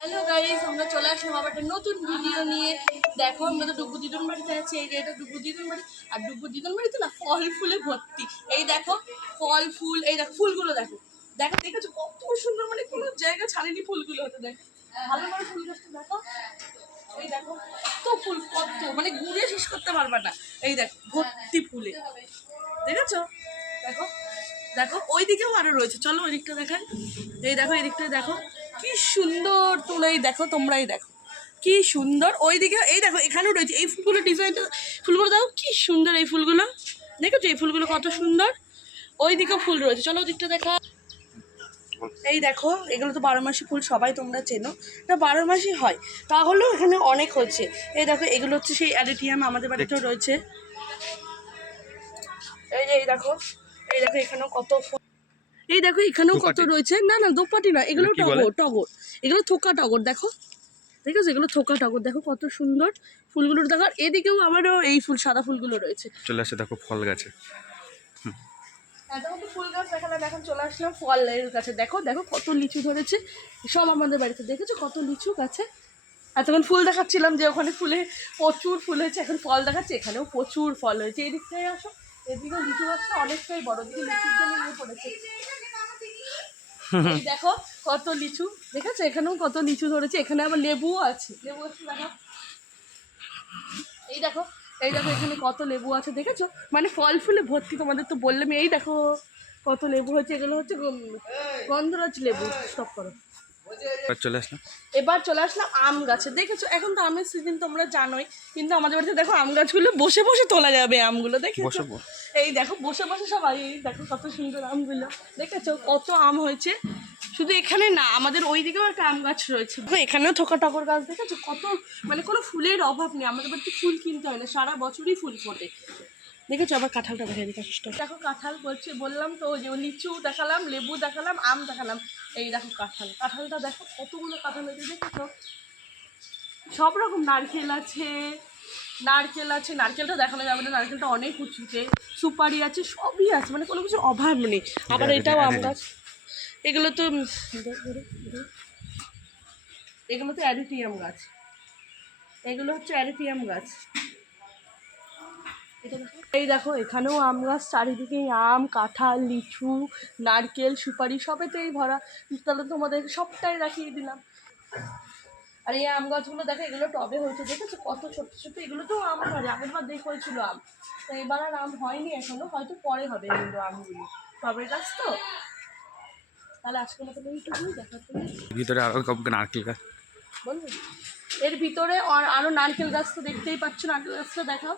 Hello guys আমরা চলে আসলাম আবার নতুন ভিডিও নিয়ে। দেখো তো ডুবু দিদুন বাড়িতে আছি। এই যে ডুবু দিদুন বাড়ি। আর ডুবু দিদুন বাড়িতে না ফল ফুলে ভর্তি। এই দেখো, ফল, ফুল, এই ফুলগুলো দেখো। দেখো, দেখেছ কত সুন্দর? মানে কোনো জায়গা ছাড়েনি ফুলগুলো হতে, দেখো। ভালো ফুল এই দেখো, কত ফুল, কত। মানে ঘুরে শেষ করতে পারবে না। এই দেখো, ভর্তি ফুলে। দেখেছ? দেখো দেখো ওই দিকেও আরও রয়েছে। চলো ওই দিকটা দেখাই। এই দেখো এই দিকটা দেখো। কি সুন্দর এই দেখো তোমরাই দেখো। কি সুন্দর। ওই দিকে এই দেখো এখানেও রয়েছে। এই ফুলগুলো ডিজাইনটা ফুলগুলো দেখো কি সুন্দর এই ফুলগুলো। দেখেছ? এই ফুলগুলো কত সুন্দর। ওই দিকেও ফুল রয়েছে। চলো ওই দিকটা দেখা। এই দেখো এগুলো তো বারো মাসি ফুল সবাই তোমরা চেনো। এটা বারো মাসই হয়। তাহলেও এখানে অনেক হচ্ছে। এই দেখো এগুলো হচ্ছে সেই অ্যাডিটিয়াম আমাদের বাড়িতেও রয়েছে। এই যে এই দেখো। এই দেখো এখানেও কত ফ- এই দেখো এখানেও কত রয়েছে? না না দোপাটি না এগুলো টগর টগর। এগুলো থোকা টগর দেখো। দেখেছ এগুলো থোকা টগর দেখো কত সুন্দর ফুলগুলোর দেখো। আর এদিকেও আমারও এই ফুল সাদা ফুলগুলো রয়েছে। চলে আসে দেখো ফল গাছে। এতক্ষণ ফুল গাছ দেখালাম এখন চলে আসলাম ফলের গাছে। দেখো দেখো কত লিচু ধরেছে সব আমাদের বাড়িতে। দেখেছ কত লিচু গাছে? এতক্ষণ ফুল দেখাচ্ছিলাম যে ওখানে ফুলে প্রচুর ফুল হয়েছে এখন ফল দেখাচ্ছে এখানেও প্রচুর ফল হয়েছে। এই দিকটায় আসো। এদিকে লিচু অনেকটাই বড় দেখো কত লিচু, দেখেছ? এখানেও কত লিচু ধরেছে, এখানে আবার লেবুও আছে। লেবু আছে, দেখো। এই দেখো এই দেখো, এখানে কত লেবু আছে, দেখেছ? মানে ফল ফুলে ভর্তি, তোমাদের তো বললাম এই দেখো, কত লেবু হচ্ছে এগুলো হচ্ছে গন্ধরাজ লেবু স্টপ করো। চলে আসলাম। এবার চলে আসলাম আম গাছে। দেখেছ এখন তো আমের সিজন তোমরা জানোই কিন্তু আমাদের বাড়িতে দেখো আম গাছগুলো বসে বসে তোলা যাবে আমগুলো দেখেছ। এই দেখো বসে বসে সবাই দেখো কত সুন্দর আমগুলো দেখেছ? কত আম হয়েছে। শুধু এখানে না আমাদের ওই দিকেও একটা আম গাছ রয়েছে। এখানেও থোকা টকর গাছ দেখেছ? কত মানে কোনো ফুলের অভাব নেই। আমাদের বাড়িতে ফুল কিনতে হয় না সারা বছরই ফুল ফোটে। দেখেছ আবার কাঁঠালটা দেখে দিতে দেখো কাঁঠাল বলছে বললাম তো যে লিচু দেখালাম লেবু দেখালাম আম দেখালাম। এই দেখো কাঁঠাল। কাঁঠালটা দেখো কতগুলো কাঁঠাল হয়েছে দেখেছ? সব রকম নারকেল আছে নারকেল আছে নারকেলটা দেখানো যাবে না নারকেলটা অনেক উঁচুতে। সুপারি আছে সবই আছে মানে কোনো কিছু অভাব নেই। আবার এটাও আম গাছ। এগুলো তো। এগুলো তো অ্যারিটিয়াম গাছ। এগুলো হচ্ছে অ্যারিটিয়াম গাছ। এই দেখো এখানেও আম গাছ চারিদিকেই আম কাঁঠাল লিচু নারকেল সুপারি সবেতেই ভরা। তাহলে তোমাদের সবটাই রাখিয়ে দিলাম। আর এই আম গাছগুলো দেখো এগুলো টবে হয়েছে দেখেছ? কত ছোট ছোট এগুলো তো আম ধরে আগের বার দেখ হয়েছিল আম। তো এবার আর আম হয়নি এখনও হয়তো পরে হবে এগুলো আমগুলো। টবের গাছ তো? তাহলে আজকে মতো ভিতরে আরও নারকেল গাছ। বলব এর ভিতরে আর- আরও নারকেল গাছ তো দেখতেই পাচ্ছ নারকেল গাছটা দেখাও।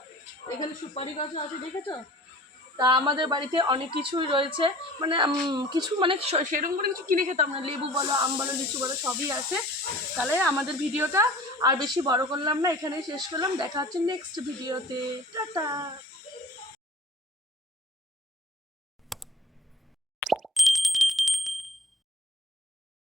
এখানে সুপারি গাছও আছে, দেখেছ? তা আমাদের বাড়িতে অনেক কিছুই রয়েছে। মানে কিছু মানে সেরকম করে কিছু কিনে খেতাম না। লেবু বলো, আম বলো, লিচু বলো, সবই আছে। তাহলে আমাদের ভিডিওটা আর বেশি বড় করলাম না, এখানেই শেষ করলাম। দেখা হচ্ছে নেক্সট ভিডিওতে। টাটা!